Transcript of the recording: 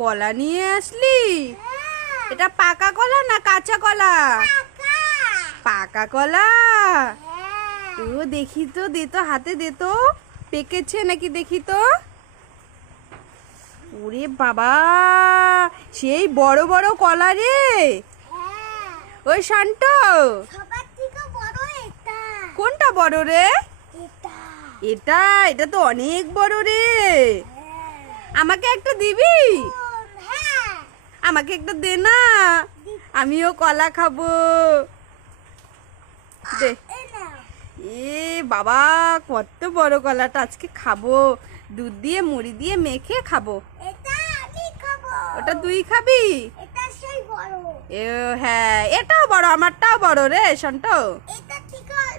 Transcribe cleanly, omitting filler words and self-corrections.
কলা নিয়ে আসলি? এটা পাকা কলা না কাঁচা কলা? পাকা কলা। তো দেখি তো, দে তো, হাতে দে তো, পেকেছে নাকি দেখি তো। ওরে বাবা, সেই বড় বড় কলা রে। ওই শান্ত, কোনটা বড় রে? এটা এটা তো অনেক বড় রে। আমাকে একটা দিবি? আমাকে একটা দে না, আমিও কলা খাবো। দে। এ বাবা, কত বড় কলাটা, আজকে খাবো। দুধ দিয়ে মুড়ি দিয়ে মেখে খাবো। ওটা তুই খাবি? এ হ্যাঁ, এটাও বড়, আমারটাও বড় রে শান্ত।